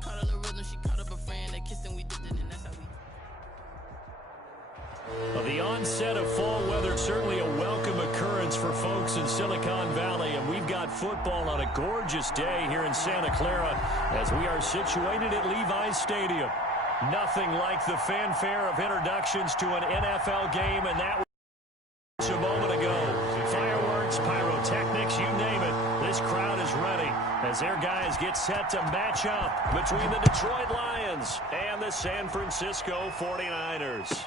caught up the rhythm, she caught up a friend. They kissed and we dipped it, and that's how we. Well, the onset of fall weather, certainly a welcome occurrence for folks in Silicon Valley, and we've got football on a gorgeous day here in Santa Clara as we are situated at Levi's Stadium. Nothing like the fanfare of introductions to an NFL game, and that was a moment ago. Fireworks, pyrotechnics, you name it. This crowd is ready as their guys get set to match up between the Detroit Lions and the San Francisco 49ers.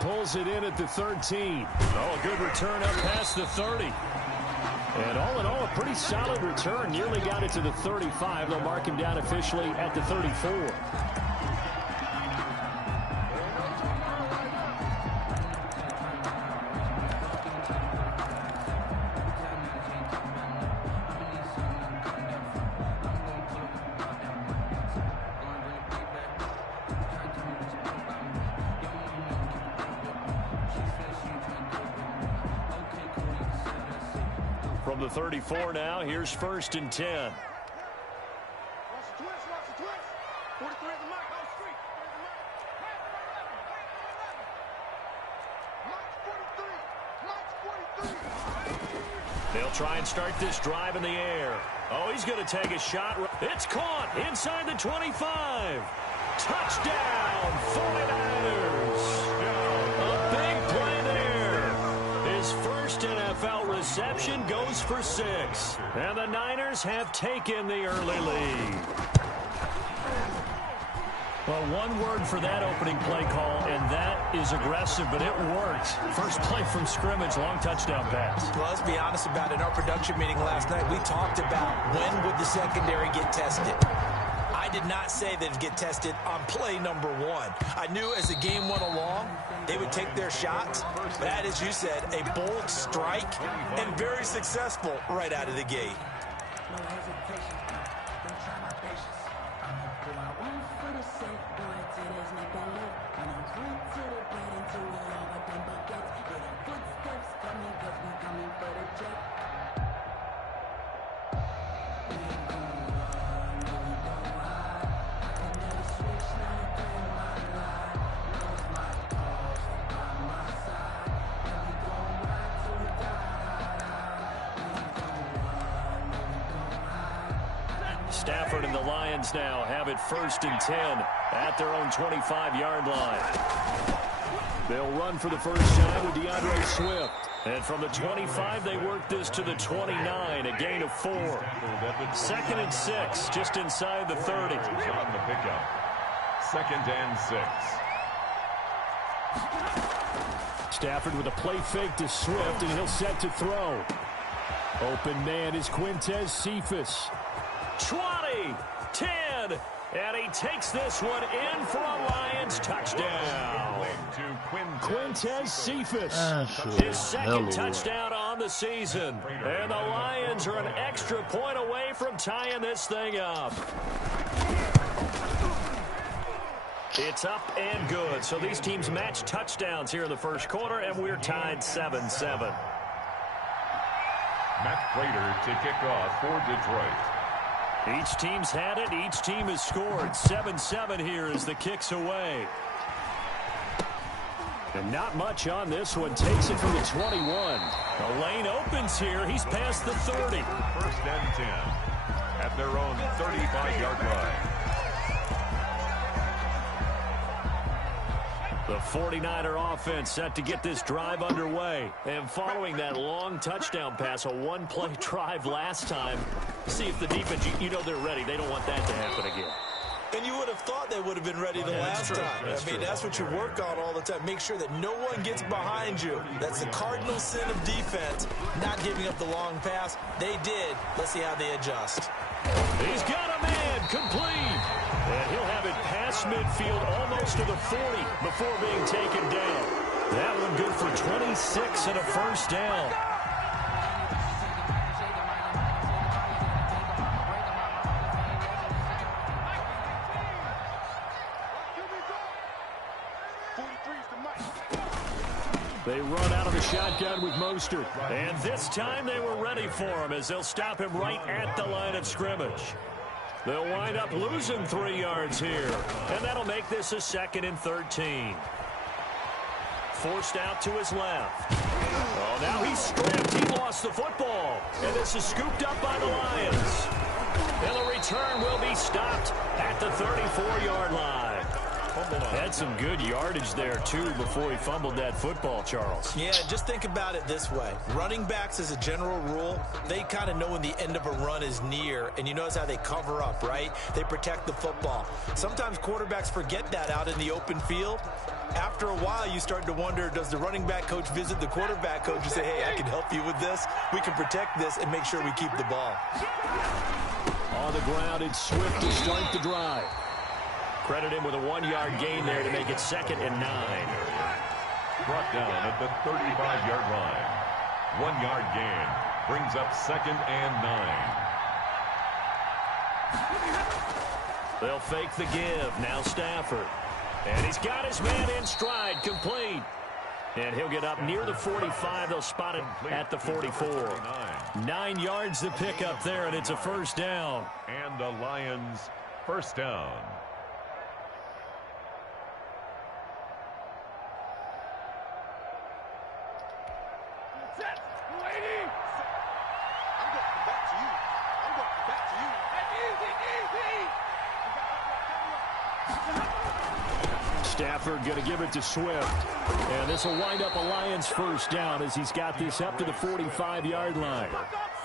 Pulls it in at the 13. Oh, a good return up past the 30. And all in all, a pretty solid return. Nearly got it to the 35. They'll mark him down officially at the 34. From the 34 now, here's 1st and 10. They'll try and start this drive in the air. Oh, he's going to take a shot. It's caught inside the 25. Touchdown, 49ers. A big play there. His first NFL reception goes for 6. And the Niners have taken the early lead. Well, one word for that opening play call, and that is aggressive, but it worked. First play from scrimmage, long touchdown pass. Well, let's be honest about it. In our production meeting last night, we talked about when would the secondary get tested. I did not say they'd get tested on play number 1. I knew as the game went along, they would take their shots. But that, as you said, a bold strike and very successful right out of the gate. Stafford and the Lions now have it 1st and 10 at their own 25-yard line. They'll run for the first time with DeAndre Swift. And from the 25, they work this to the 29, a gain of 4. 2nd and 6, just inside the 30. On the pickup. 2nd and 6. Stafford with a play fake to Swift, and he'll set to throw. Open man is Quintez Cephus. 20, 10, and he takes this one in for a Lions touchdown. Quintez Cephus, his 2nd touchdown on the season. And the Lions are an extra point away from tying this thing up. It's up and good. So these teams match touchdowns here in the first quarter, and we're tied 7-7. Matt Prater to kick off for Detroit. Each team's had it. Each team has scored. 7-7 here as the kick's away. And not much on this one. Takes it from the 21. The lane opens here. He's past the 30. 1st and 10 at their own 35-yard line. The 49er offense set to get this drive underway. And following that long touchdown pass, a one-play drive last time, see if the defense, you know they're ready. They don't want that to happen again. And you would have thought they would have been ready the last time. I mean, that's what you work on all the time. Make sure that no one gets behind you. That's the cardinal sin of defense, not giving up the long pass. They did. Let's see how they adjust. He's got a man complete. And he'll have it past midfield almost to the 40 before being taken down. That one good for 26 and a first down. They run out of the shotgun with Mostert. And this time they were ready for him as they'll stop him right at the line of scrimmage. They'll wind up losing 3 yards here. And that'll make this a 2nd and 13. Forced out to his left. Oh, now he's stripped. He lost the football. And this is scooped up by the Lions. And the return will be stopped at the 34-yard line. Had some good yardage there, too, before he fumbled that football, Charles. Yeah, just think about it this way. Running backs, as a general rule, they kind of know when the end of a run is near, and you notice how they cover up, right? They protect the football. Sometimes quarterbacks forget that out in the open field. After a while, you start to wonder, does the running back coach visit the quarterback coach and say, hey, I can help you with this? We can protect this and make sure we keep the ball. On the ground, it's Swift to start the drive. Credit him with a 1-yard gain there to make it 2nd and 9. Brought down at the 35-yard line. 1-yard gain brings up 2nd and 9. They'll fake the give. Now Stafford. And he's got his man in stride. Complete. And he'll get up near the 45. They'll spot it at the 44. 9 yards to pick up there, and it's a first down. And the Lions first down. Stafford going to give it to Swift. And this will wind up a Lions first down as he's got this up to the 45-yard line.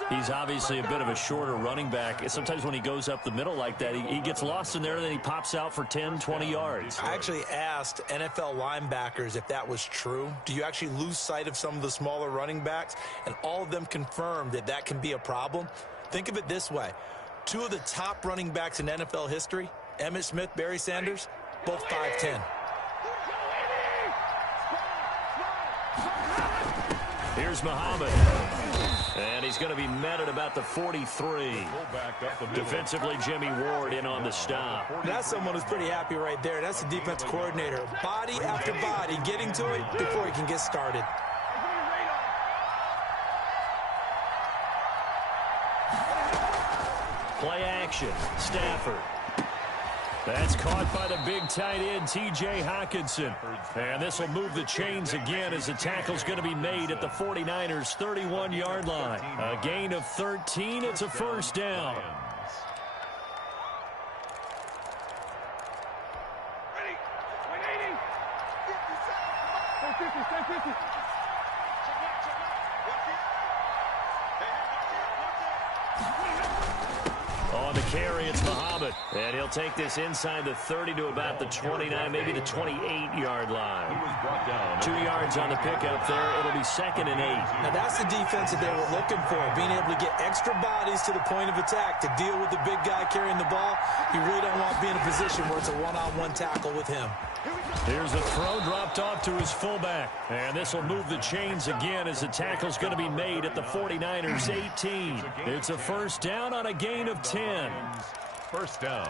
He's obviously a bit of a shorter running back. Sometimes when he goes up the middle like that, he gets lost in there, and then he pops out for 10, 20 yards. I actually asked NFL linebackers if that was true. Do you actually lose sight of some of the smaller running backs? And all of them confirmed that that can be a problem. Think of it this way. 2 of the top running backs in NFL history, Emmitt Smith, Barry Sanders, both 5'10". Here's Muhammad. And he's going to be met at about the 43. Defensively, Jimmy Ward in on the stop. That's someone who's pretty happy right there. That's the defense coordinator. Body after body, getting to it before he can get started. Play action. Stafford. That's caught by the big tight end, T.J. Hockenson. And this will move the chains again as the tackle's going to be made at the 49ers' 31-yard line. A gain of 13. It's a first down. On the carry, it's Muhammad. And he'll take this inside the 30 to about the 29, maybe the 28-yard line. 2 yards on the pickup there. It'll be 2nd and 8. Now, that's the defense that they were looking for, being able to get extra bodies to the point of attack to deal with the big guy carrying the ball. You really don't want to be in a position where it's a one-on-one tackle with him. Here's the throw dropped off to his fullback. And this will move the chains again as the tackle's going to be made at the 49ers' 18. It's a first down on a gain of 10. First down.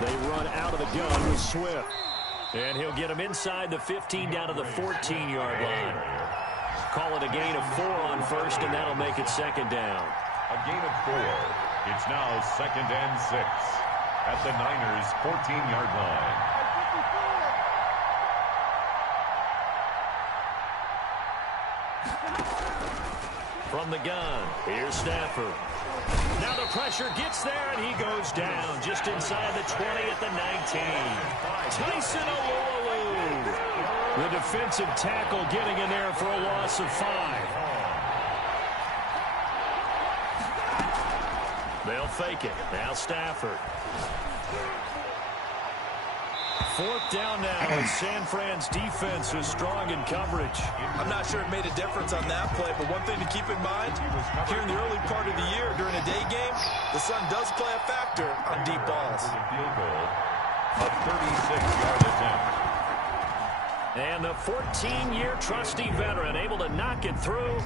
They run out of the gun with Swift. And he'll get him inside the 15 down to the 14-yard line. Call it a gain of 4 on first, and that'll make it 2nd down. A gain of 4. It's now 2nd and 6 at the Niners' 14-yard line. From the gun, here's Stafford. Now the pressure gets there, and he goes down just inside the 20 at the 19. Tyson Alualu. The defensive tackle getting in there for a loss of 5. They'll fake it. Now Stafford. 4th down now, and San Fran's defense is strong in coverage. I'm not sure it made a difference on that play, but one thing to keep in mind, here in the early part of the year during a day game, the sun does play a factor on deep balls. Field goal, a 36-yard attempt. And the 14-year trusty veteran able to knock it it through,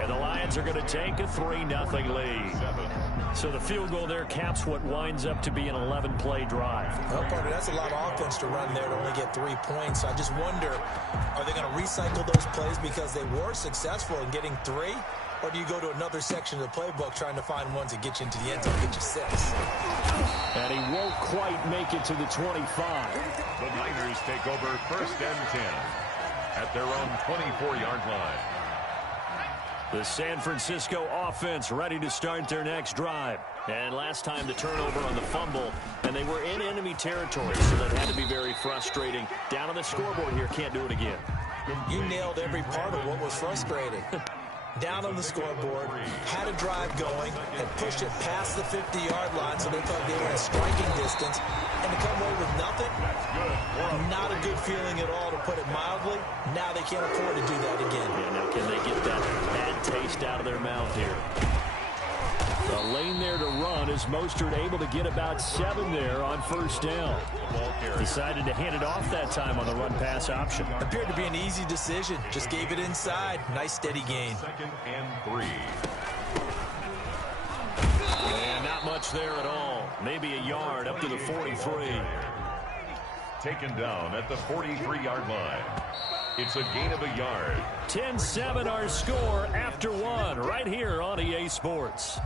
and the Lions are going to take a 3-0 lead. So the field goal there caps what winds up to be an 11-play drive. Well, partner, that's a lot of offense to run there to only get 3 points. So I just wonder, are they going to recycle those plays because they were successful in getting 3? Or do you go to another section of the playbook trying to find ones that get you into the end zone, get you 6? And he won't quite make it to the 25. The Niners take over 1st and 10 at their own 24-yard line. The San Francisco offense ready to start their next drive. And last time the turnover on the fumble, and they were in enemy territory, so that had to be very frustrating. Down on the scoreboard here, can't do it again. You nailed every part of what was frustrating. Down on the scoreboard, had a drive going, had pushed it past the 50-yard line, so they thought they were in striking distance, and to come away with nothing, not a good feeling at all, to put it mildly. Now they can't afford to do that again. Yeah, now can they get that bad taste out of their mouth here? The lane there to run is Mostert able to get about 7 there on 1st down. Decided to hand it off that time on the run-pass option. Appeared to be an easy decision. Just gave it inside. Nice steady gain. 2nd and 3. And not much there at all. Maybe a yard up to the 43. Taken down at the 43-yard line. It's a gain of a yard. 10-7 our score after 1 right here on EA Sports.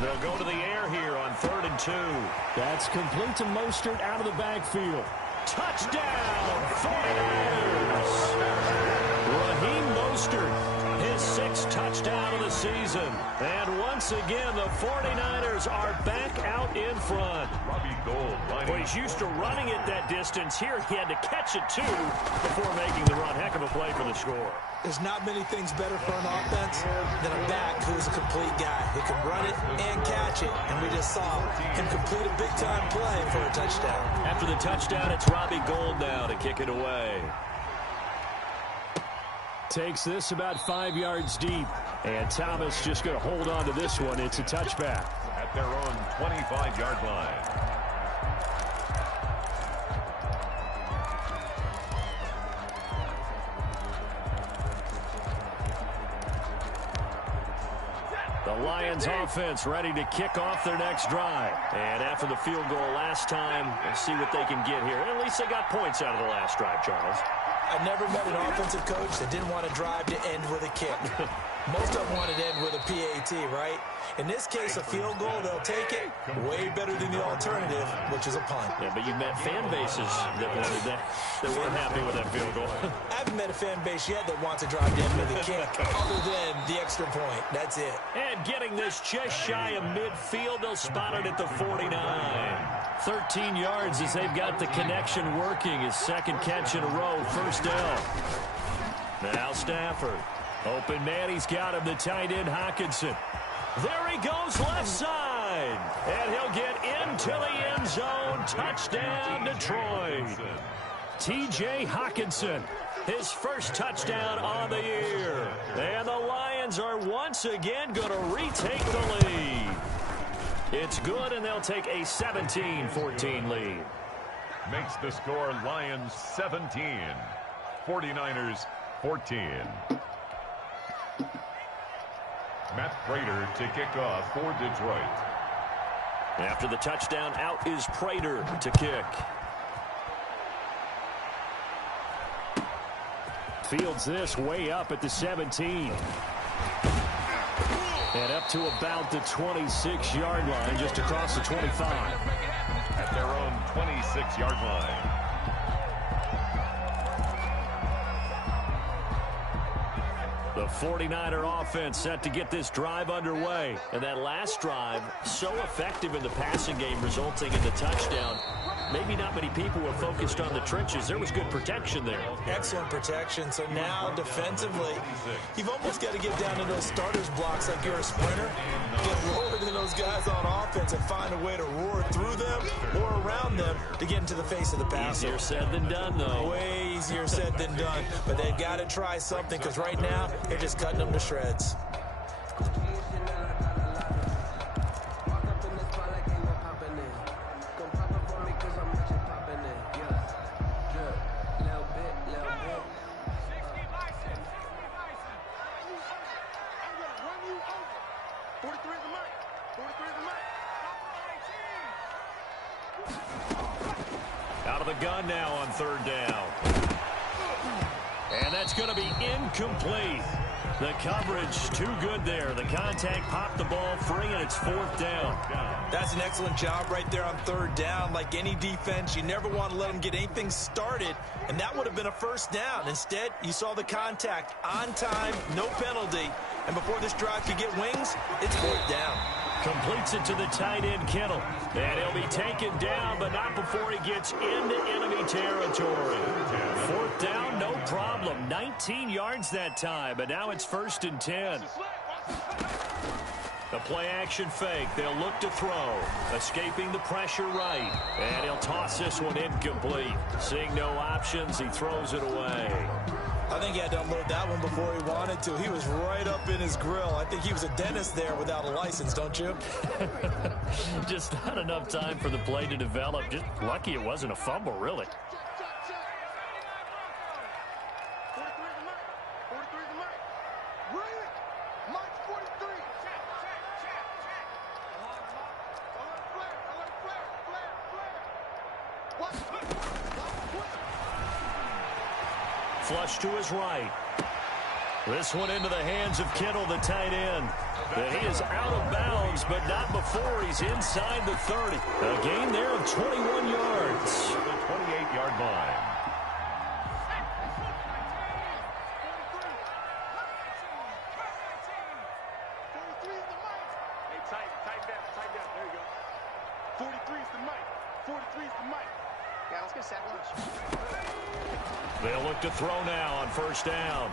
They'll go to the air here on 3rd and 2. That's complete to Mostert out of the backfield. Touchdown, 49ers! Raheem Mostert, his 6th touchdown of the season. And once again, the 49ers are back out in front. Robbie Gould. Well, he's used to running it that distance. Here he had to catch it, too, before making the run. Heck of a play for the score. There's not many things better for an offense than a back who's a complete guy who can run it and catch it. And we just saw him complete a big-time play for a touchdown. After the touchdown, it's Robbie Gould now to kick it away. Takes this about 5 yards deep. And Thomas just going to hold on to this one. It's a touchback. At their own 25-yard line. The Lions offense ready to kick off their next drive. And after the field goal last time, we'll see what they can get here. At least they got points out of the last drive, Charles. I've never met an offensive coach that didn't want to drive to end with a kick. Most of them wanted to end with a PAT, right? In this case, a field goal, they'll take it. Way better than the alternative, which is a punt. Yeah, but you've met fan bases that wanted that weren't happy with that field goal. I haven't met a fan base yet that wants to drive to end with a kick, other than the extra point. That's it. And getting this just shy of midfield, they'll spot it at the 49. 13 yards as they've got the connection working. His 2nd catch in a row, 1st down. Now Stafford. Open man, he's got him, the tight end Hockenson. There he goes left side. And he'll get into the end zone. Touchdown, Detroit. T.J. Hockenson, his 1st touchdown on the year. And the Lions are once again going to retake the lead. It's good, and they'll take a 17-14 lead. Makes the score Lions 17, 49ers 14. Matt Prater to kick off for Detroit. After the touchdown, out is Prater to kick. Fields this way up at the 17. And up to about the 26-yard line, just across the 25. At their own 26-yard line. The 49er offense set to get this drive underway. And that last drive, so effective in the passing game, resulting in the touchdown. Maybe not many people were focused on the trenches. There was good protection there. Excellent protection. So now defensively, you've almost got to get down to those starters blocks like you're a sprinter. Get lower than those guys on offense and find a way to roar through them around them to get into the face of the passer. Easier said than done, though. Way easier said than done. But they've got to try something because right now they're just cutting them to shreds. Out of the gun now on third down. And that's going to be incomplete. The coverage too good there. The contact popped the ball free, and it's fourth down. That's an excellent job right there on third down. Like any defense, you never want to let them get anything started, and that would have been a first down. Instead, you saw the contact on time, no penalty, and before this drive could get wings, it's fourth down. Completes it to the tight end, Kittle. And he'll be taken down, but not before he gets into enemy territory. Fourth down, no problem. 19 yards that time, but now it's 1st and 10. The play-action fake. They'll look to throw. Escaping the pressure right. And he'll toss this one incomplete. Seeing no options, he throws it away. I think he had to unload that one before he wanted to. He was right up in his grill. I think he was a dentist there without a license, don't you? Just not enough time for the play to develop. Just lucky it wasn't a fumble, really. Flush to his right. This one into the hands of Kittle, the tight end. And he is out of bounds, but not before he's inside the 30. A gain there of 21 yards. The 28-yard line. Tighten down. There you go. 43 is the mic. 43 is the mic. Yeah, let's get set lunch. They'll look to throw now on first down.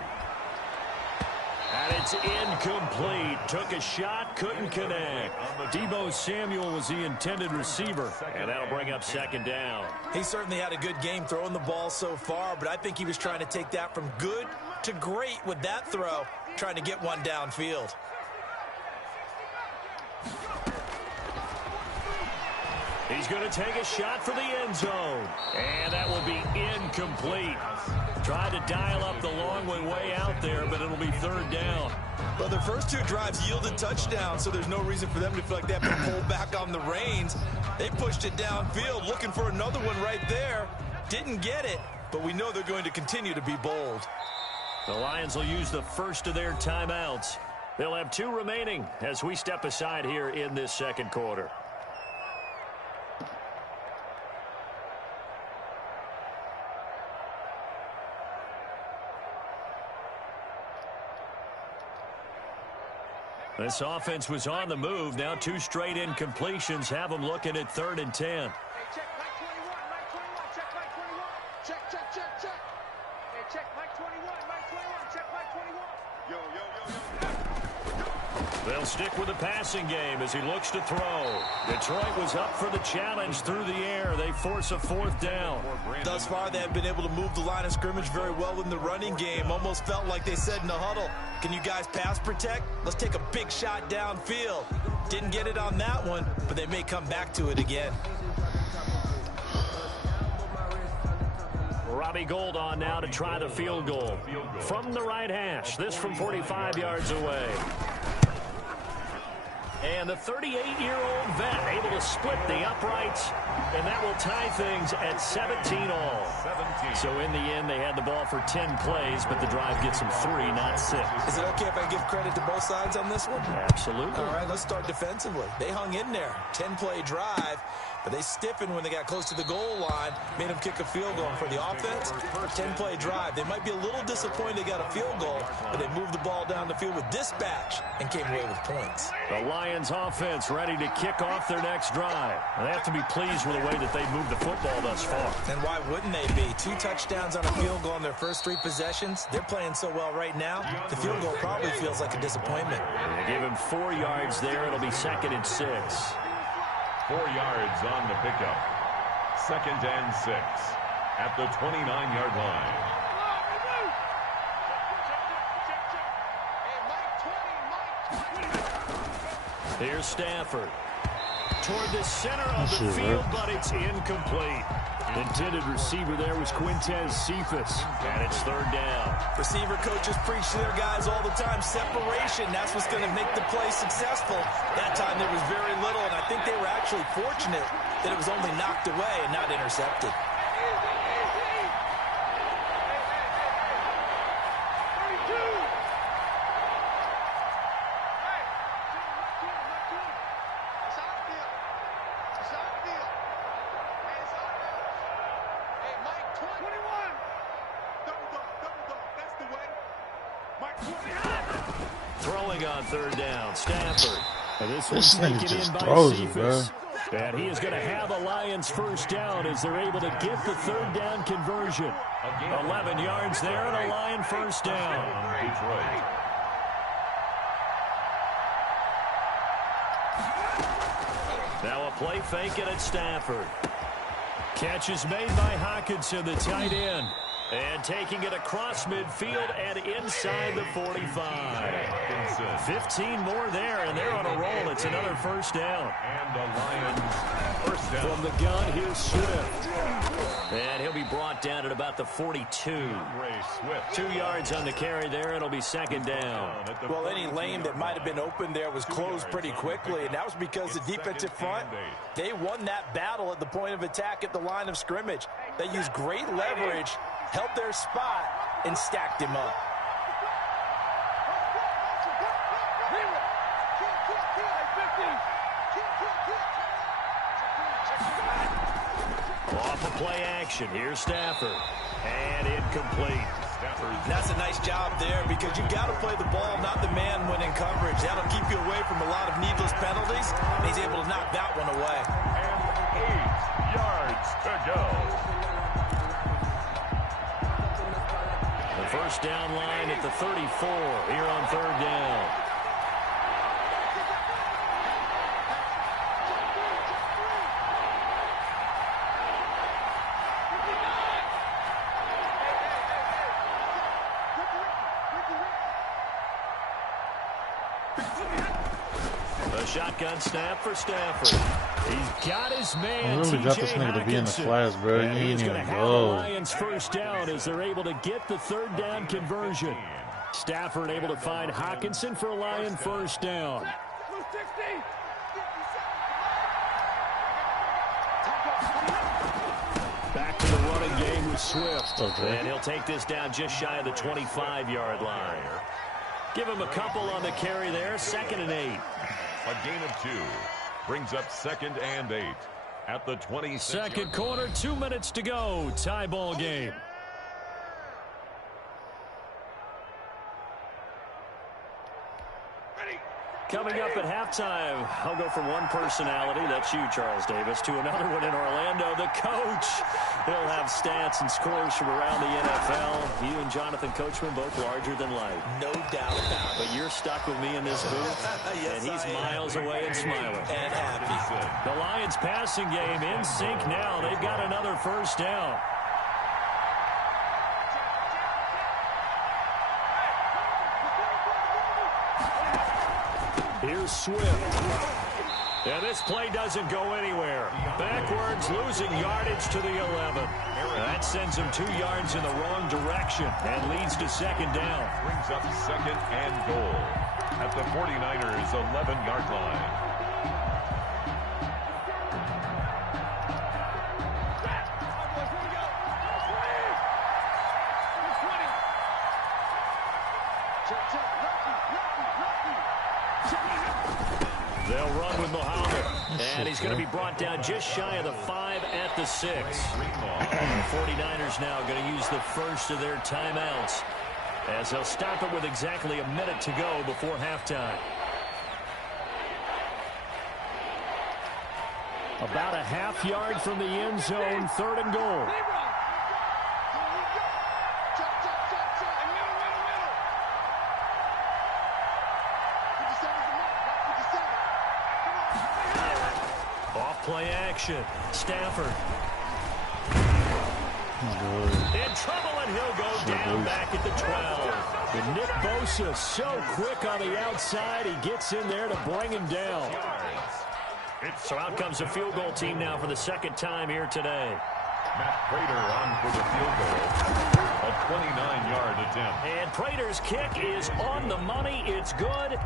And it's incomplete. Took a shot, couldn't connect. Deebo Samuel was the intended receiver, and that'll bring up second down. He certainly had a good game throwing the ball so far, but I think he was trying to take that from good to great with that throw, trying to get one downfield. He's going to take a shot for the end zone. And that will be incomplete. Tried to dial up the long way out there, but it'll be third down. Well, their first two drives yielded touchdowns, so there's no reason for them to feel like they have to pull back on the reins. They pushed it downfield, looking for another one right there. Didn't get it, but we know they're going to continue to be bold. The Lions will use the first of their timeouts. They'll have 2 remaining as we step aside here in this second quarter. This offense was on the move. Now 2 straight incompletions have them looking at 3rd and 10. Hey, check Mike 21, Mike 21, check Mike 21. Check. Hey, check Mike 21, check Mike 21. Yo. They'll stick with the passing game as he looks to throw. Detroit was up for the challenge through the air. They force a 4th down. Thus far, they have been able to move the line of scrimmage very well in the running game. Almost felt like they said in the huddle, can you guys pass protect? Let's take a big shot downfield. Didn't get it on that one, but they may come back to it again. Robbie Gould on now to try the field goal. From the right hash, this from 45 yards away. And the 38-year-old vet able to split the uprights, and that will tie things at 17 all. So in the end, they had the ball for 10 plays, but the drive gets them 3, not 6. Is it okay if I give credit to both sides on this one? Absolutely. All right, let's start defensively. They hung in there. 10-play drive, but they stiffened when they got close to the goal line, made them kick a field goal. For the offense, 10-play drive. They might be a little disappointed they got a field goal, but they moved the ball down the field with dispatch and came away with points. The Lions offense ready to kick off their next drive. And they have to be pleased with the way that they've moved the football thus far. And why wouldn't they be? 2 touchdowns on a field goal in their first 3 possessions. They're playing so well right now, the field goal probably feels like a disappointment. They gave him 4 yards there. It'll be 2nd and 6. 4 yards on the pickup. Second and 6 at the 29-yard line. Here's Stafford. Toward the center of the field, but it's incomplete. Intended receiver there was Quintez Cephas, and it's third down. Receiver coaches preach to their guys all the time. Separation, that's what's going to make the play successful. That time there was very little, and I think they were actually fortunate that it was only knocked away and not intercepted. Throwing on third down, Stafford. And this nigga just throws it, bro. And he is going to have a Lions first down as they're able to get the third down conversion. 11 yards there and a Lion first down. Detroit. Now a play fake it at Stafford. Catch is made by Hockenson, the tight end. And taking it across midfield and inside the 45. 15 more there, and they're on a roll. It's another first down. And the Lions first down. From the gun, here's Swift. And he'll be brought down at about the 42. Ray Swift. 2 yards on the carry there. It'll be second down. Well, any lane that might have been open there was closed pretty quickly, and that was because the defensive front, they won that battle at the point of attack at the line of scrimmage. They used great leverage, held their spot, and stacked him up. Off of play action. Here's Stafford. And incomplete. That's a nice job there because you've got to play the ball, not the man when in coverage. That'll keep you away from a lot of needless penalties, and he's able to knock that one away. And 8 yards to go. The first down line at the 34 here on third down. A shotgun snap for Stafford. He's got his man. Let me drop this nigga to be in the class, bro. He ain't even go. Lions first down as they're able to get the third down conversion. Stafford able to find Hockenson for a Lion first down. Back to the running game with Swift. And he'll take this down just shy of the 25-yard line. Give him a couple on the carry there. 2nd and 8. A gain of 2 brings up 2nd and 8 at the 26. Second quarter, 2 minutes to go. Tie ball game. Coming up at halftime, I'll go from one personality, that's you, Charles Davis, to another one in Orlando, the coach. He'll have stats and scores from around the NFL. You and Jonathan Coachman both larger than life. No doubt about it. But you're stuck with me in this booth, Yes, and he's miles away and smiling. And happy. The Lions passing game in sync now. They've got another first down. Here's Swift. And this play doesn't go anywhere. Backwards, losing yardage to the 11. That sends him 2 yards in the wrong direction and leads to second down. Brings up 2nd and goal at the 49ers' 11-yard line. They'll run with Muhammad. And he's going to be brought down just shy of the 5 at the 6. The 49ers now going to use the first of their timeouts as they'll stop it with exactly a minute to go before halftime. About a half yard from the end zone, 3rd and goal. Off play action. Stafford In trouble, and he'll go down back at the 12. And Nick Bosa so quick on the outside. He gets in there to bring him down. So out comes the field goal team now for the second time here today. Matt Prater on for the field goal. A 29-yard attempt. And Prater's kick is on the money. It's good.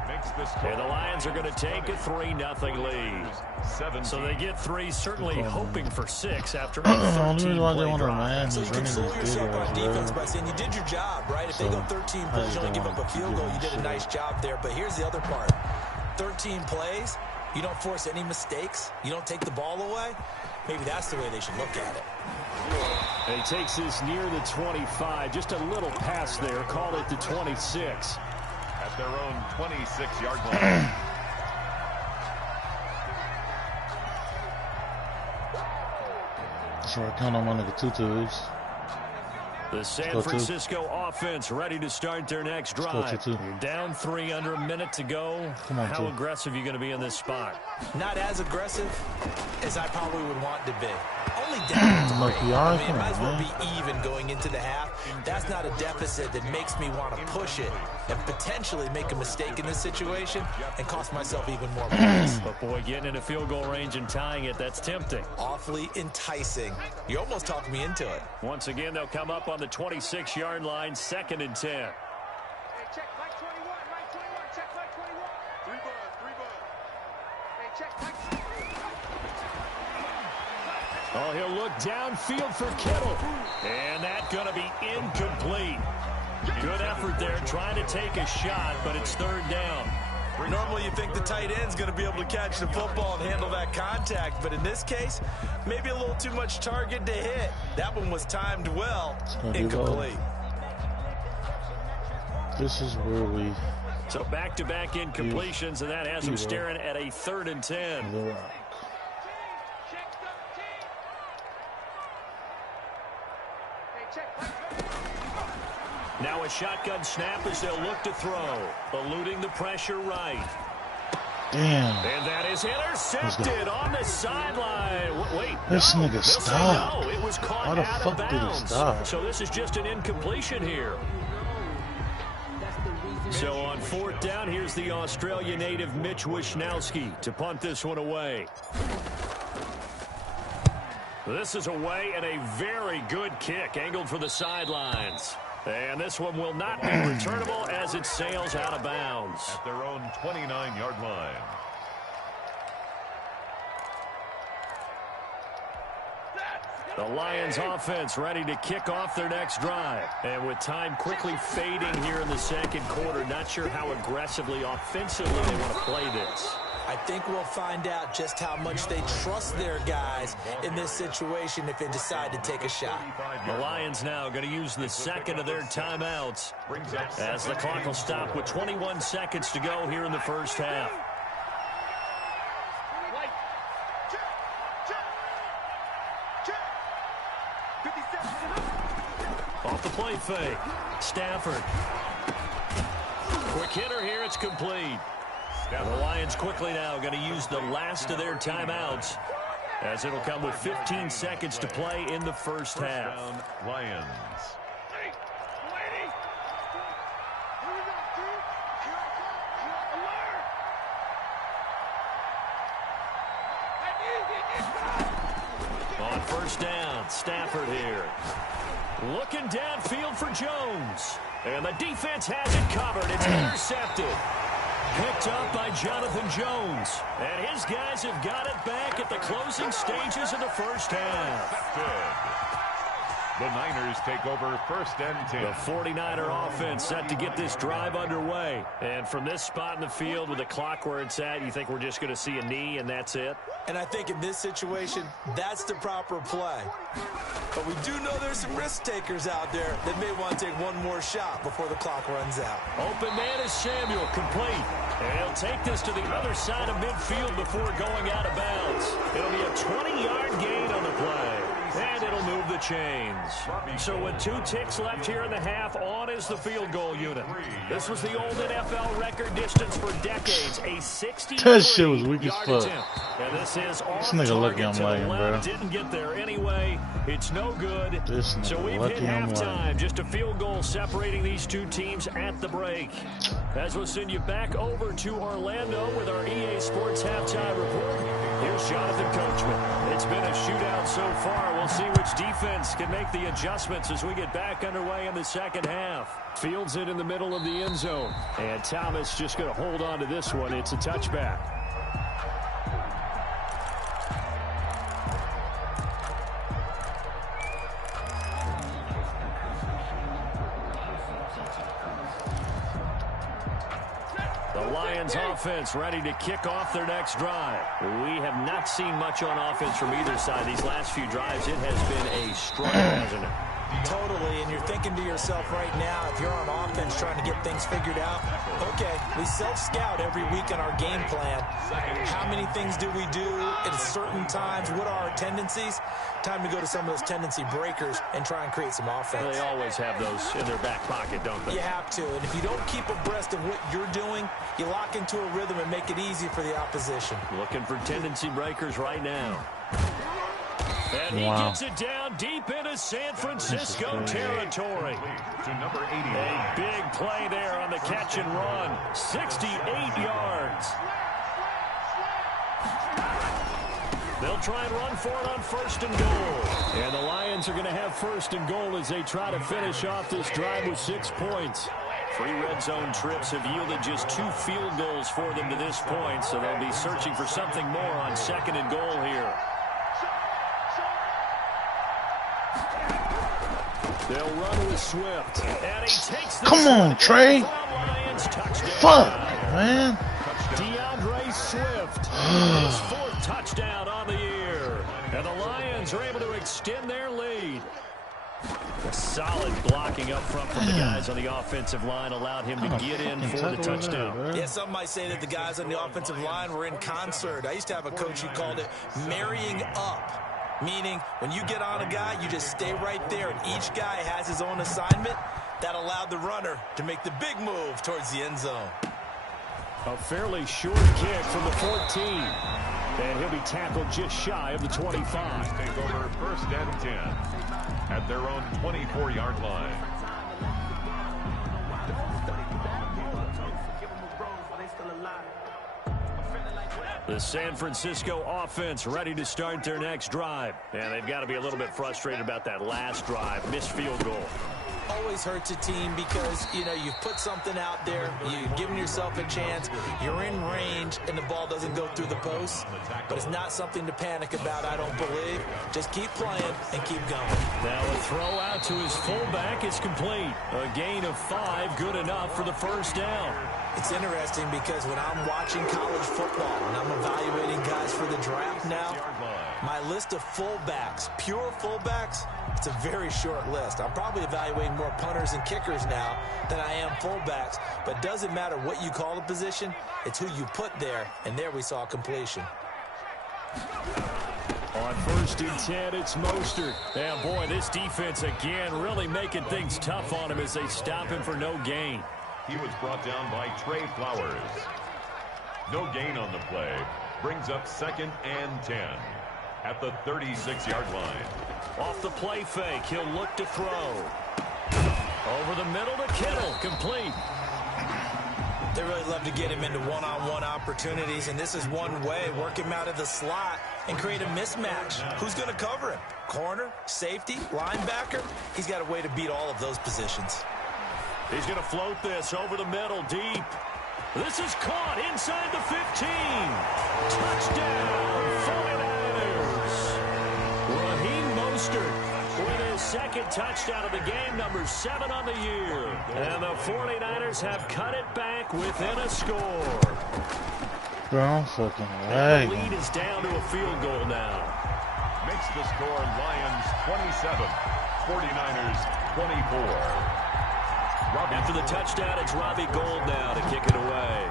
And the Lions are going to take a 3-0 lead. So they get 3, certainly hoping for 6 after a 13-play drive. So you console yourself on defense by saying you did your job, right? If they go 13 plays, you only give up a field goal, you did a nice job there. But here's the other part. 13 plays, you don't force any mistakes, you don't take the ball away. Maybe that's the way they should look at it. And he takes this near the 25. Just a little pass there. Call it the 26. At their own 26-yard line. So I count on one of the tutus. The San Francisco offense ready to start their next drive. You're down 3 under a minute to go. How aggressive are you going to be in this spot? Not as aggressive as I probably would want to be. Only down 3. I mean, it might as well be even going into the half. That's not a deficit that makes me want to push it and potentially make a mistake in this situation and cost myself even more points. But boy, getting in a field goal range and tying it, that's tempting. Awfully enticing. You almost talked me into it. Once again, they'll come up on the 26-yard line, 2nd and 10. Hey, check Mike 21, Mike 21, check Mike 21. 3 bud. Hey, check Mike 21. Oh, he'll look downfield for Kittle. And that's going to be incomplete. Good effort there, trying to take a shot, but it's 3rd down. Normally you think the tight end's going to be able to catch the football and handle that contact, but in this case, maybe a little too much target to hit. That one was timed well. Incomplete. This is where we... So back-to-back incompletions, and that has him staring at a 3rd and 10. Now a shotgun snap as they'll look to throw. Eluding the pressure right. Damn. And that is intercepted on the sideline. Wait. This nigga stopped. No, it was caught How the out fuck of did he bounds. stop? So this is just an incompletion here. So on 4th down, here's the Australia native Mitch Wishnowsky to punt this one away. This is away and a very good kick angled for the sidelines. And this one will not be returnable as it sails out of bounds. At their own 29-yard line. The Lions offense ready to kick off their next drive. And with time quickly fading here in the 2nd quarter, not sure how aggressively, offensively they want to play this. I think we'll find out just how much they trust their guys in this situation if they decide to take a shot. The Lions now going to use the 2nd of their timeouts as the clock will stop with 21 seconds to go here in the 1st half. Off the play fake. Stafford. Quick hitter here. It's complete. And the Lions quickly now going to use the last of their timeouts as it'll come with 15 seconds to play in the 1st half. Lions. On 1st down, Stafford here. Looking downfield for Jones. And the defense has it covered. It's intercepted. Picked up by Jonathan Jones. And his guys have got it back at the closing stages of the 1st half. Good. The Niners take over 1st and 10. The 49er offense set to get this drive underway. And from this spot in the field with the clock where it's at, you think we're just going to see a knee and that's it? And I think in this situation, that's the proper play. But we do know there's some risk takers out there that may want to take one more shot before the clock runs out. Open man is Samuel, complete. And he'll take this to the other side of midfield before going out of bounds. It'll be a 20-yard gain on the play. And it'll move the chains. So with 2 ticks left here in the half, on is the field goal unit. This was the old NFL record distance for decades, a 63-yard That shit was weak as fuck. attempt. And this is off nigga lucky target I'm to the lagging, bro. left. Didn't get there anyway. It's no good. This So nigga we've hit lucky I'm halftime. lagging. Just a field goal separating these two teams at the break. As we'll send you back over to Orlando with our EA Sports halftime report. Here's Jonathan Coachman. It's been a shootout so far. We'll see which defense can make the adjustments as we get back underway in the second half. Fields it in the middle of the end zone. And Thomas just going to hold on to this one. It's a touchback. Lions offense ready to kick off their next drive. We have not seen much on offense from either side. These last few drives, it has been a struggle, hasn't it? Totally, and you're thinking to yourself right now, if you're on offense trying to get things figured out, okay, we self-scout every week in our game plan. How many things do we do at certain times? What are our tendencies? Time to go to some of those tendency breakers and try and create some offense. They always have those in their back pocket, don't they? You have to, and if you don't keep abreast of what you're doing, you lock into a rhythm and make it easy for the opposition. Looking for tendency breakers right now. And he gets it down deep into San Francisco territory. To number 88. A big play there on the catch and run. 68 yards. They'll try and run for it on 1st and goal. And the Lions are going to have 1st and goal as they try to finish off this drive with 6 points. 3 red zone trips have yielded just 2 field goals for them to this point, so they'll be searching for something more on 2nd and goal here. They'll run with Swift. And he takes the Come on, Trey. Fuck, man. DeAndre Swift. His 4th touchdown on the year. And the Lions are able to extend their lead. A solid blocking up front from the guys on the offensive line allowed him to get in for the touchdown. Yeah, some might say that the guys on the offensive line were in concert. I used to have a coach who called it marrying up. Meaning, when you get on a guy, you just stay right there, and each guy has his own assignment. That allowed the runner to make the big move towards the end zone. A fairly short kick from the 14. And he'll be tackled just shy of the 25. Take over 1st and 10 at their own 24-yard line. The San Francisco offense ready to start their next drive. And they've got to be a little bit frustrated about that last drive. Missed field goal. Always hurts a team because, you know, you've put something out there, you've given yourself a chance, you're in range, and the ball doesn't go through the post. But it's not something to panic about, I don't believe. Just keep playing and keep going. Now a throw out to his fullback is complete. A gain of 5, good enough for the 1st down. It's interesting because when I'm watching college football and I'm evaluating guys for the draft now, my list of fullbacks, pure fullbacks, it's a very short list. I'm probably evaluating more punters and kickers now than I am fullbacks. But it doesn't matter what you call the position, it's who you put there, and there we saw completion. On 1st and 10, it's Mostert. And boy, this defense again really making things tough on him as they stop him for no gain. He was brought down by Trey Flowers. No gain on the play. Brings up 2nd and 10 at the 36-yard line. Off the play fake, he'll look to throw. Over the middle to Kittle, complete. They really love to get him into one-on-one opportunities, and this is one way. Work him out of the slot and create a mismatch. Who's going to cover him? Corner, safety, linebacker? He's got a way to beat all of those positions. He's going to float this over the middle, deep. This is caught inside the 15. Touchdown, 49ers. Raheem Mostert with his 2nd touchdown of the game, number 7 on the year. And the 49ers have cut it back within a score. Bro, I'm fucking And the lagging. lead is down to a field goal now. Makes the score Lions 27, 49ers 24. After the touchdown, it's Robbie Gould now to kick it away.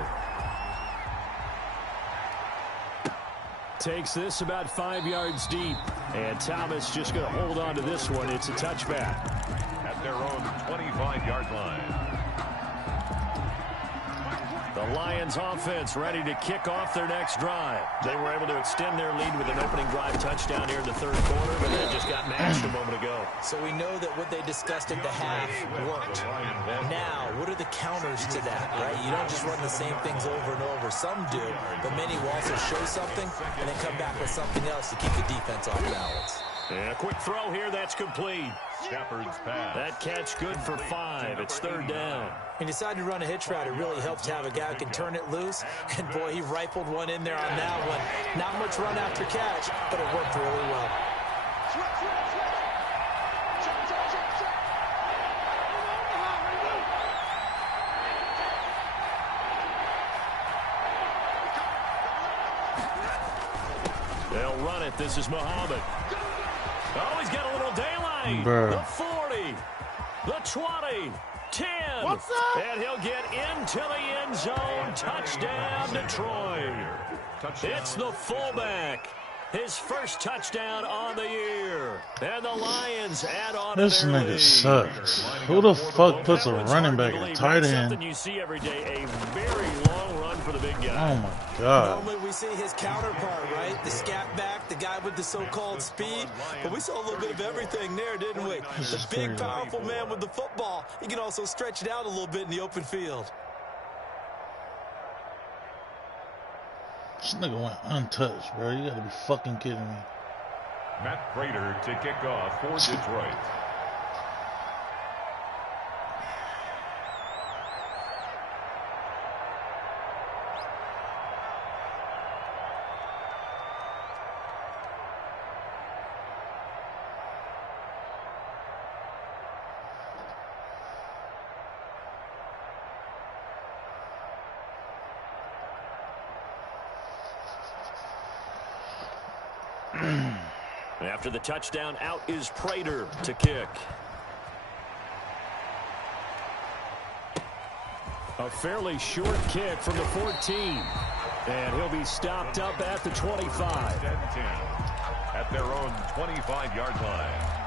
Takes this about 5 yards deep. And Thomas just going to hold on to this one. It's a touchback. At their own 25-yard line. The Lions offense ready to kick off their next drive. They were able to extend their lead with an opening drive touchdown here in the third quarter, but that just got mashed a moment ago. So we know that what they discussed at the half worked. Now, what are the counters to that, right? You don't just run the same things over and over. Some do, but many will also show something and then come back with something else to keep the defense off balance. And a quick throw here, that's complete. Stafford's pass. That catch good for 5. It's third down. He decided to run a hitch route. It really helps to have a guy who can turn it loose. And, boy, he rifled one in there on that one. Not much run after catch, but it worked really well. They'll run it. This is Muhammad. Oh, he's got a little daylight. Bruh. The 40, the 20, 10. What's up? And he'll get into the end zone. Touchdown, Detroit. It's the fullback. His first touchdown on the year. And the Lions add on This to their nigga lead. sucks. Who the fuck puts a running back at tight Something end? you see every day, a very long run for the big guy. Oh my god. Normally we see his counterpart, right? The scat back, the guy with the so-called speed. But we saw a little bit of everything there, didn't we? This is The big, crazy. powerful man with the football. He can also stretch it out a little bit in the open field. This nigga went untouched, bro. You gotta be fucking kidding me. Matt Prater to kick off for Detroit. After the touchdown, out is Prater to kick. A fairly short kick from the 14. And he'll be stopped up at the 25. 10-10 at their own 25-yard line.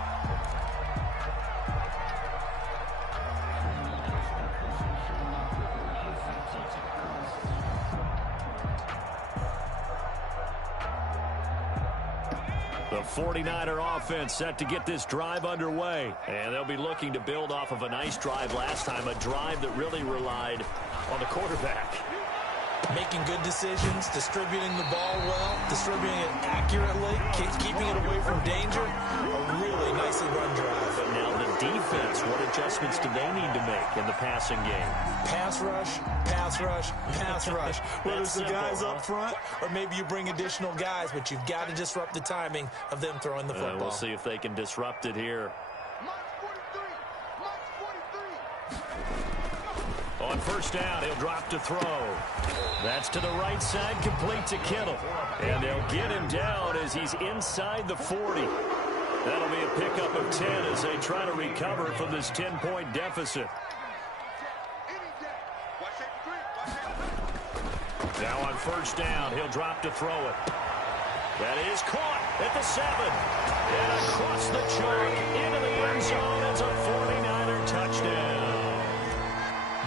The 49er offense set to get this drive underway. And they'll be looking to build off of a nice drive last time, a drive that really relied on the quarterback. Making good decisions, distributing the ball well, distributing it accurately, keeping it away from danger. A really nicely run drive. But now the defense, what adjustments do they need to make in the passing game? Pass rush, pass rush, pass rush. Whether it's the That's guys simple, up front or maybe you bring additional guys, but you've got to disrupt the timing of them throwing the football. We'll see if they can disrupt it here. On first down, he'll drop to throw. That's to the right side, complete to Kittle. And they'll get him down as he's inside the 40. That'll be a pickup of 10 as they try to recover from this 10-point deficit. Now on first down, he'll drop to throw it. That is caught at the 7. And across the chalk into the end zone as a 49er touchdown.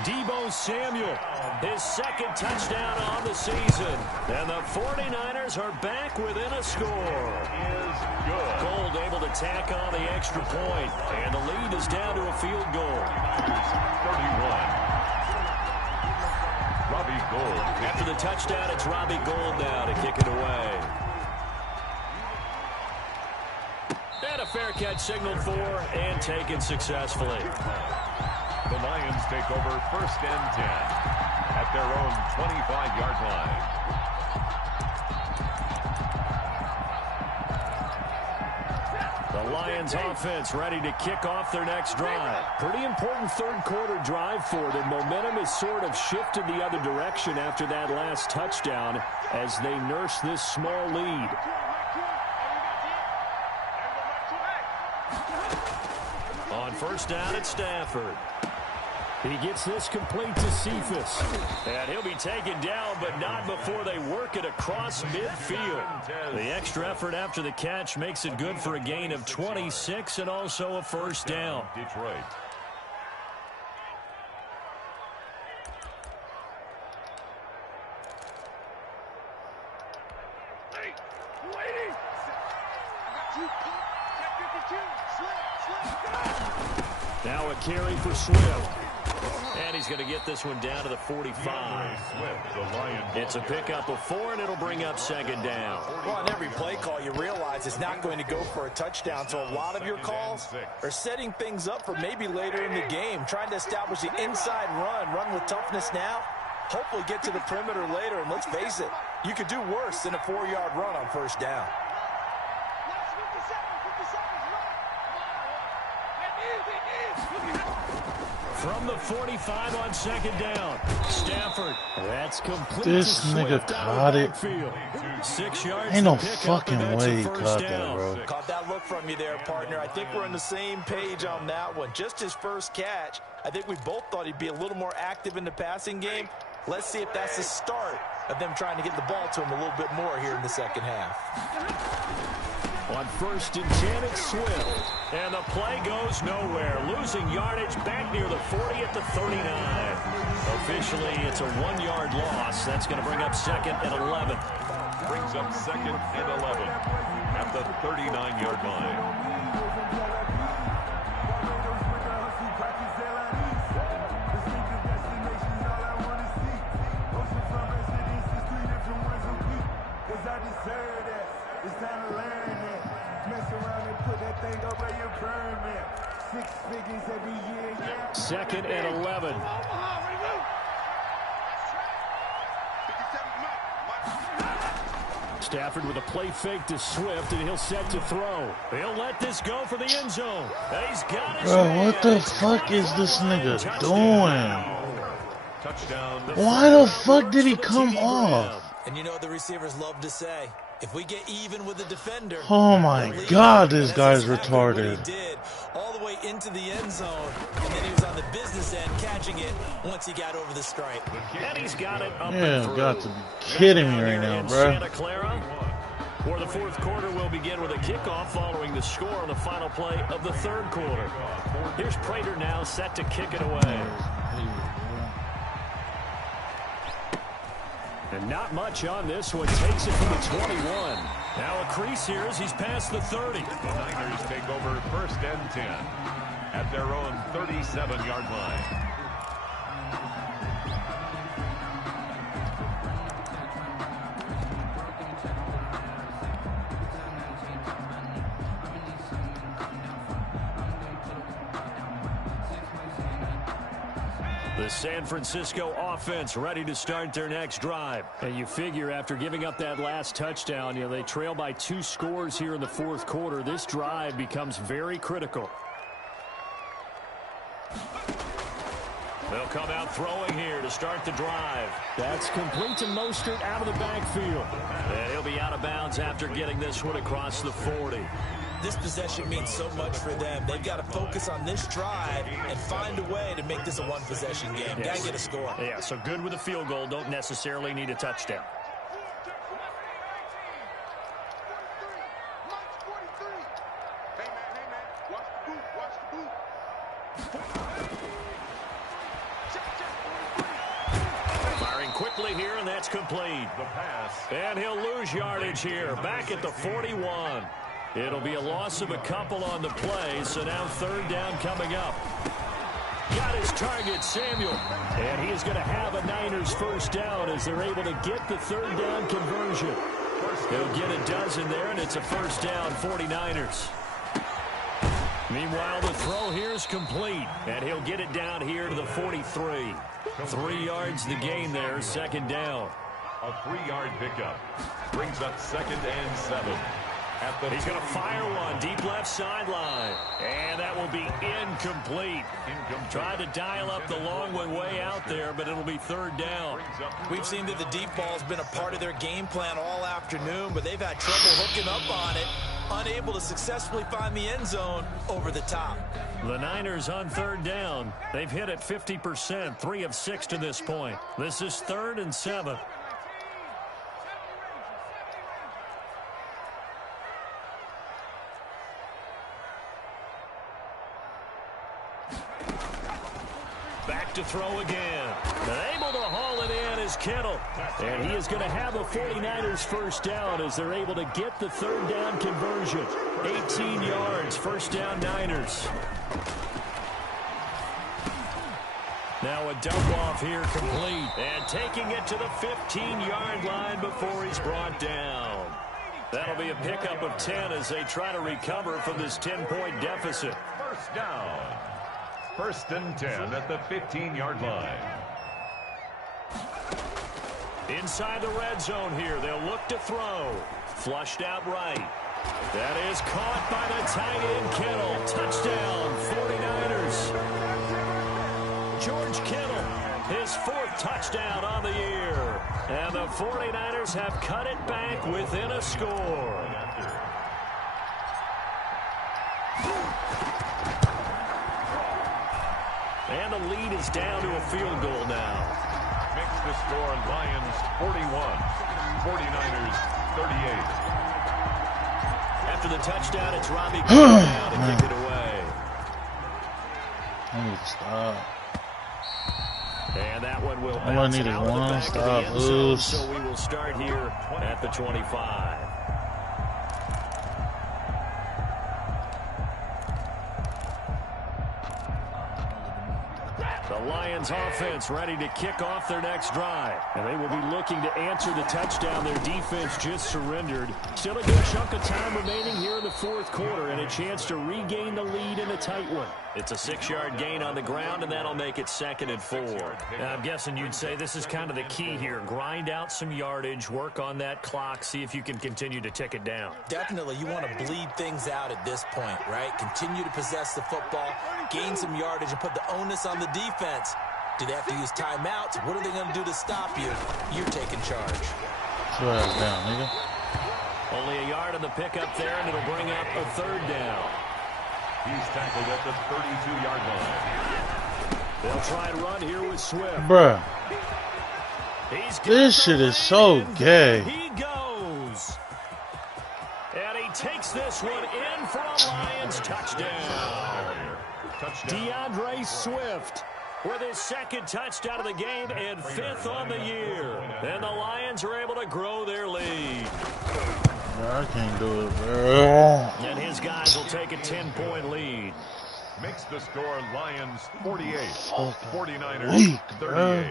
Deebo Samuel, his second touchdown on the season. And the 49ers are back within a score. Gold able to tack on the extra point. And the lead is down to a field goal. 31. Robbie Gould. After the touchdown, it's Robbie Gould now to kick it away. And a fair catch signaled for and taken successfully. The Lions take over first and 10 at their own 25-yard line. The Lions offense ready to kick off their next drive. Pretty important third quarter drive for them. Momentum has sort of shifted the other direction after that last touchdown as they nurse this small lead. On first down, it's Stafford. He gets this complete to Cephas. And he'll be taken down, but not before they work it across midfield. The extra effort after the catch makes it good for a gain of 26 and also a first down. Detroit. Now a carry for Swift. And he's going to get this one down to the 45. It's a pickup of 4, and it'll bring up second down. Well, on every play call, you realize it's not going to go for a touchdown. So a lot of your calls are setting things up for maybe later in the game, trying to establish the inside run with toughness now, hopefully get to the perimeter later. And let's face it, you could do worse than a 4-yard run on first down. From the 45 on second down, Stafford. That's complete. This nigga caught it. 6 yards. Ain't no fucking way he caught that, bro. Caught that look from you there, partner. I think we're on the same page on that one. Just his first catch. I think we both thought he'd be a little more active in the passing game. Let's see if that's the start of them trying to get the ball to him a little bit more here in the second half. On 1st and 10, it's Swift. And the play goes nowhere. Losing yardage back near the 40 at the 39. Officially, it's a 1-yard loss. That's going to bring up 2nd and 11. Brings up 2nd and 11 at the 39-yard line. Second and 11. Stafford with a play fake to Swift, and he'll set to throw. He'll let this go for the end zone. He's got his Bro, what the fuck is this nigga doing? Touchdown. Why the fuck did he come off? And you know what the receivers love to say? If we get even with the defender. Oh my God, this guy's retarded. He did all the way into the end zone, and then he was on the business end catching it once he got over the stripe. And he's got it up Yeah, and through. got to be kidding me right now, bro. Santa Clara, for the 4th quarter, will begin with a kickoff following the score on the final play of the 3rd quarter. Here's Prater now set to kick it away. And not much on this one. Takes it from the 21. Now a crease here as he's past the 30. The Niners take over 1st and 10 at their own 37-yard line. The San Francisco offense ready to start their next drive. And you figure after giving up that last touchdown, they trail by 2 scores here in the 4th quarter. This drive becomes very critical. They'll come out throwing here to start the drive. That's complete to Mostert out of the backfield. And he'll be out of bounds after getting this one across the 40. This possession means so much for them. They've got to focus on this drive and find a way to make this a one-possession game. Yes. Got to get a score. Yeah, so good with a field goal. Don't necessarily need a touchdown. Firing quickly here, and that's complete. The pass. And he'll lose yardage here. Back at the 41. It'll be a loss of a couple on the play, so now 3rd down coming up. Got his target, Samuel. And he is going to have a Niners first down as they're able to get the 3rd down conversion. He'll get a dozen there, and it's a first down, 49ers. Meanwhile, the throw here is complete, and he'll get it down here to the 43. 3 yards the gain there, 2nd down. A 3-yard pickup brings up 2nd and 7. He's going to fire one deep left sideline. And that will be incomplete. Tried to dial up the long one way out there, but it'll be 3rd down. We've seen that the deep ball's been a part of their game plan all afternoon, but they've had trouble hooking up on it. unable to successfully find the end zone over the top. The Niners on third down. They've hit it 50%, 3 of 6 to this point. This is 3rd and 7. Back to throw again. Able to haul it in is Kittle. And he is going to have a 49ers first down as they're able to get the third down conversion. 18 yards, first down Niners. Now a dump off here complete. And taking it to the 15-yard line before he's brought down. That'll be a pickup of 10 as they try to recover from this 10-point deficit. First down. 1st and 10 at the 15-yard line. Inside the red zone here. They'll look to throw. Flushed out right. That is caught by the tight end Kittle. Touchdown, 49ers. George Kittle, his 4th touchdown on the year. And the 49ers have cut it back within a score. And the lead is down to a field goal now. Makes the score Lions 41, 49ers 38. After the touchdown, it's Robbie now to kick it away. I need to stop. And that one will All I bounce need is out of the one back of the stop. end zone, Oof. so we will start here at the 25. The Lions offense ready to kick off their next drive. And they will be looking to answer the touchdown their defense just surrendered. Still a good chunk of time remaining here in the 4th quarter and a chance to regain the lead in a tight one. It's a 6-yard gain on the ground, and that'll make it 2nd and 4. Now, I'm guessing you'd say this is kind of the key here. Grind out some yardage, work on that clock, see if you can continue to tick it down. Definitely, you want to bleed things out at this point, right? Continue to possess the football, gain some yardage, and put the onus on the defense. Do they have to use timeouts? What are they going to do to stop you? You're taking charge. Slow that down, nigga. Only a yard on the pickup there, and it'll bring up a 3rd down. He's tackled at the 32-yard line. They'll try and run here with Swift. Bruh. This shit is so gay. He goes. And he takes this one in for a Lions touchdown. DeAndre Swift with his 2nd touchdown of the game and 5th on the year. And the Lions are able to grow their lead. I can't do it, bro. And his guys will take a 10-point lead. Makes the score Lions 48, 49ers weak, 38. bro.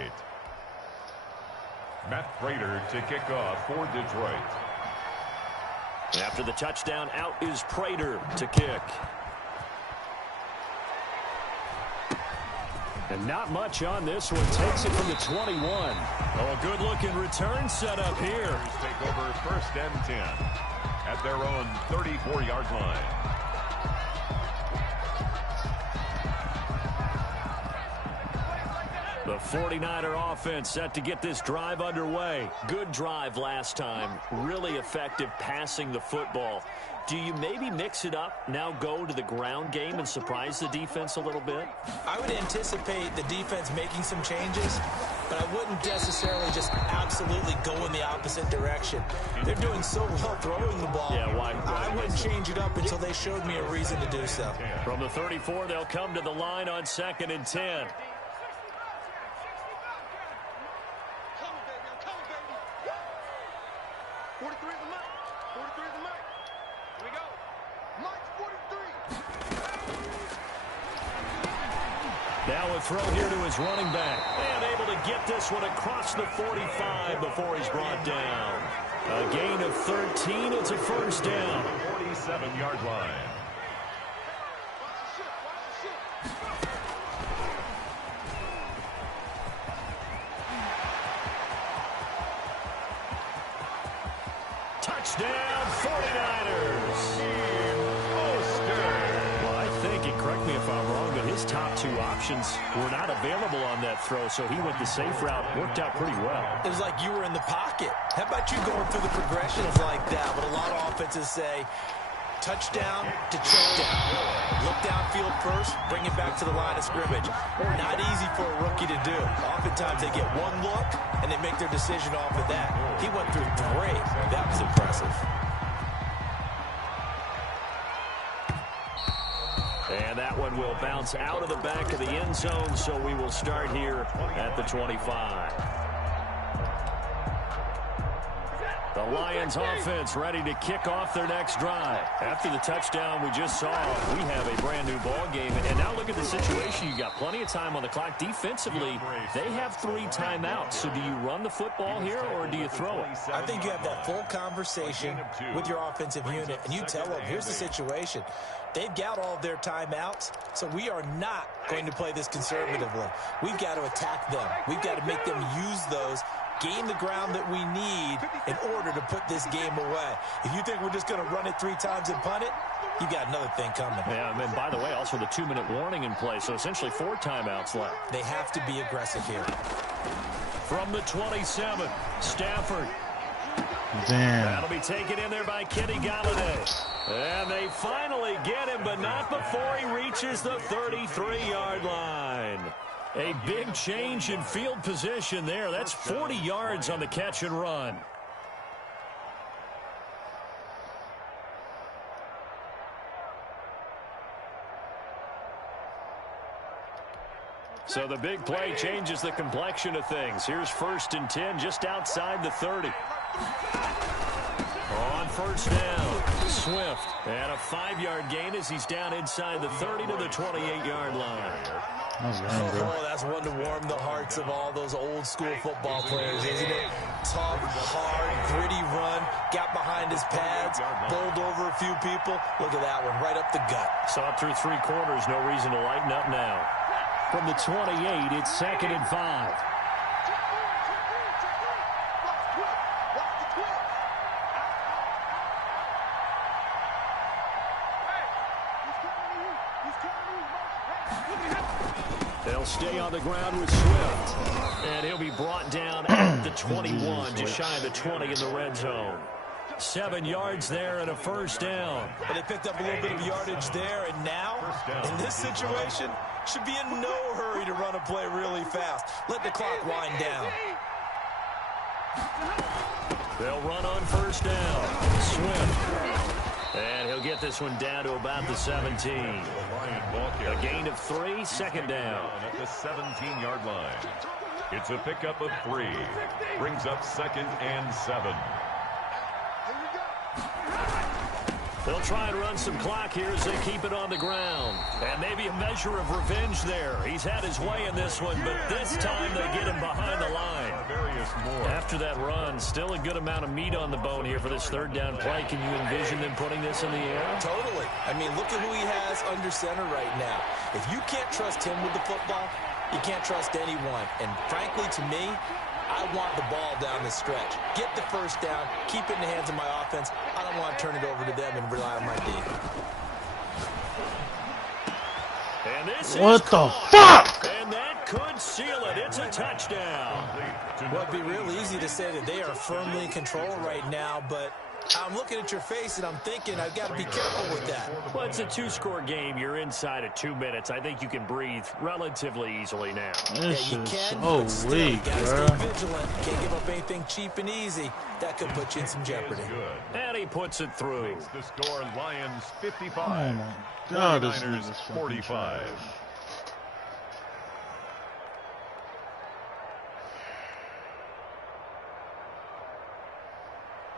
Matt Prater to kick off for Detroit. After the touchdown, out is Prater to kick. And not much on this one. Takes it from the 21. Oh, a good-looking return set up here. Take over 1st and 10 at their own 34-yard line. The 49er offense set to get this drive underway. Good drive last time. Really effective passing the football. Do you maybe mix it up, now go to the ground game and surprise the defense a little bit? I would anticipate the defense making some changes, but I wouldn't necessarily just absolutely go in the opposite direction. They're doing so well throwing the ball. Yeah, why? I wouldn't change it up until they showed me a reason to do so. From the 34, they'll come to the line on 2nd and 10. Now a throw here to his running back. And able to get this one across the 45 before he's brought down. A gain of 13. It's a first down. 47-yard line. Touchdown, 49ers. Well, I think, and correct me if I'm wrong, but his top 2 options were not available on that throw, so he went the safe route. Worked out pretty well. It was like you were in the pocket. How about you going through the progressions like that? What a lot of offenses say, touchdown to check down. Look downfield first, bring it back to the line of scrimmage. Not easy for a rookie to do. Oftentimes they get one look, and they make their decision off of that. He went through 3. That was impressive. And that one will bounce out of the back of the end zone, so we will start here at the 25. The Lions offense ready to kick off their next drive. After the touchdown we just saw, we have a brand new ball game. And now look at the situation. You got plenty of time on the clock. Defensively, they have 3 timeouts. So do you run the football here or do you throw it? I think you have that full conversation with your offensive unit, and you tell them, here's the situation. They've got all of their timeouts, so we are not going to play this conservatively. We've got to attack them. We've got to make them use those, gain the ground that we need in order to put this game away. If you think we're just going to run it 3 times and punt it, you got another thing coming. Yeah, and by the way, also the 2-minute warning in play, so essentially 4 timeouts left. They have to be aggressive here. From the 27, Stafford. Damn. That'll be taken in there by Kenny Golladay. And they finally get him, but not before he reaches the 33-yard line. A big change in field position there. That's 40 yards on the catch and run. So the big play changes the complexion of things. Here's 1st and 10 just outside the 30. On first down, Swift. And a 5-yard gain as he's down inside the 30 to the 28-yard line. That's one to warm the hearts of all those old-school football players, isn't it? Tough, hard, gritty run. Got behind his pads, bowled over a few people. Look at that one, right up the gut. Saw it through 3 quarters. No reason to lighten up now. From the 28, it's 2nd and 5. They'll stay on the ground with Swift. And he'll be brought down at the 21, just shy of the 20 in the red zone. 7 yards there and a first down. And they picked up a little bit of yardage there, and now, in this situation, should be in no hurry to run a play really fast. Let the clock wind down. They'll run on first down. Swift. And he'll get this one down to about the 17. A gain of 3, 2nd down. At the 17-yard line. It's a pickup of 3. Brings up 2nd and 7. They'll try and run some clock here as they keep it on the ground. And maybe a measure of revenge there. He's had his way in this one, but this time they get him behind the line. After that run, still a good amount of meat on the bone here for this 3rd down play. Can you envision them putting this in the air? Totally. I mean, look at who he has under center right now. If you can't trust him with the football, you can't trust anyone. And frankly, to me, I want the ball down the stretch. Get the first down, keep it in the hands of my offense. I don't want to turn it over to them and rely on my D. And this What is the caught. fuck? And that could seal it. It's a touchdown. Well, it'd be real easy to say that they are firmly in control right now, but I'm looking at your face and I'm thinking I've got to be careful with that. Well, it's a 2-score game. You're inside of 2 minutes. I think you can breathe relatively easily now. This You is can, so but still, weak, you gotta bro. stay vigilant. Can't give up anything cheap and easy. That could put you in some jeopardy. And he puts it through. Makes the score Lions 55. Oh my God, this 49ers nigga's fucking 45. trash.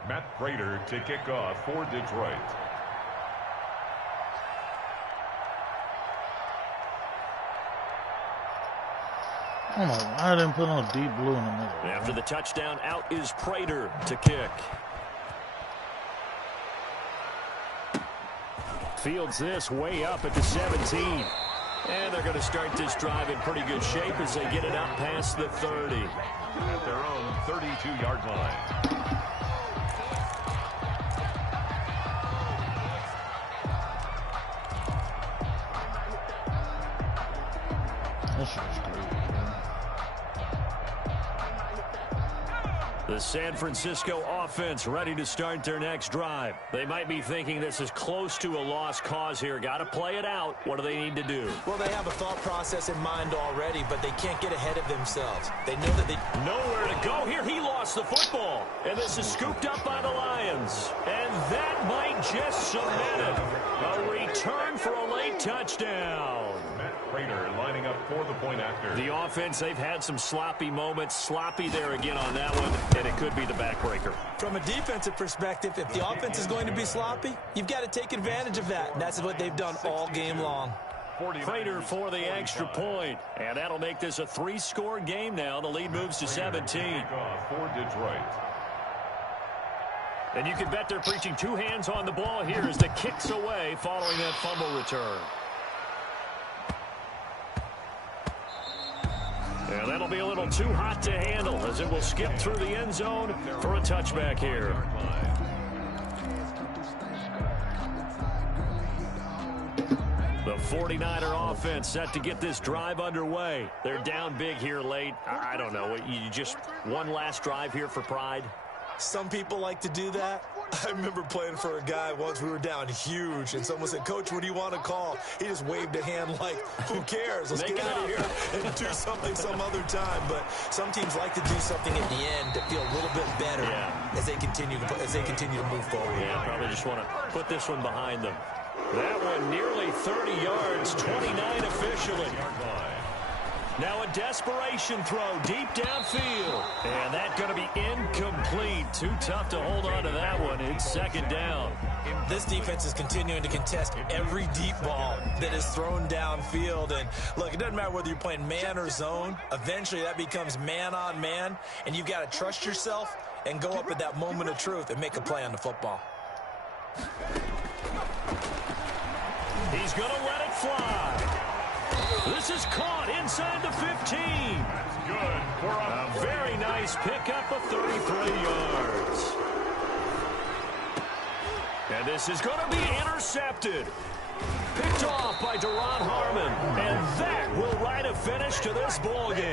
Matt Prater to kick off for Detroit. I don't know why I didn't put on deep blue in the middle. After the touchdown, out is Prater to kick. Fields this way up at the 17. And they're going to start this drive in pretty good shape as they get it out past the 30. At their own 32-yard line. That shit was great, The San Francisco offense ready to start their next drive. They might be thinking this is close to a lost cause here. Got to play it out. What do they need to do? Well, they have a thought process in mind already, but they can't get ahead of themselves. They know that they... Nowhere to go here. He lost the football. And this is scooped up by the Lions. And that might just cement it. A return for a late touchdown. Matt Prater lining up for the point after. The offense, they've had some sloppy moments. Sloppy there again on that one, and it could be the backbreaker. From a defensive perspective, if the offense is going to be sloppy, you've got to take advantage of that. And that's what they've done all game long. Prater for the extra point. And that'll make this a 3-score game now. The lead moves to 17. For Detroit. And you can bet they're preaching 2 hands on the ball here as the kick's away following that fumble return. And that'll be a little too hot to handle as it will skip through the end zone for a touchback here. The 49er offense set to get this drive underway. They're down big here late. I don't know. You just one last drive here for pride? Some people like to do that. I remember playing for a guy once. We were down huge, and someone said, "Coach, what do you want to call?" He just waved a hand like, "Who cares? Let's get out of here and do something some other time." But some teams like to do something at the end to feel a little bit better as they continue to move forward. Yeah, probably just want to put this one behind them. That one nearly 30 yards, 29 officially. Now a desperation throw deep downfield. And that's going to be incomplete. Too tough to hold on to that one. It's second down. This defense is continuing to contest every deep ball that is thrown downfield. And look, it doesn't matter whether you're playing man or zone. Eventually that becomes man on man. And you've got to trust yourself and go up at that moment of truth and make a play on the football. He's going to let it fly. This is caught inside the 15. Good for a very nice pickup of 33 yards. And this is going to be intercepted. Picked off by Duron Harmon. And that will write a finish to this ball game.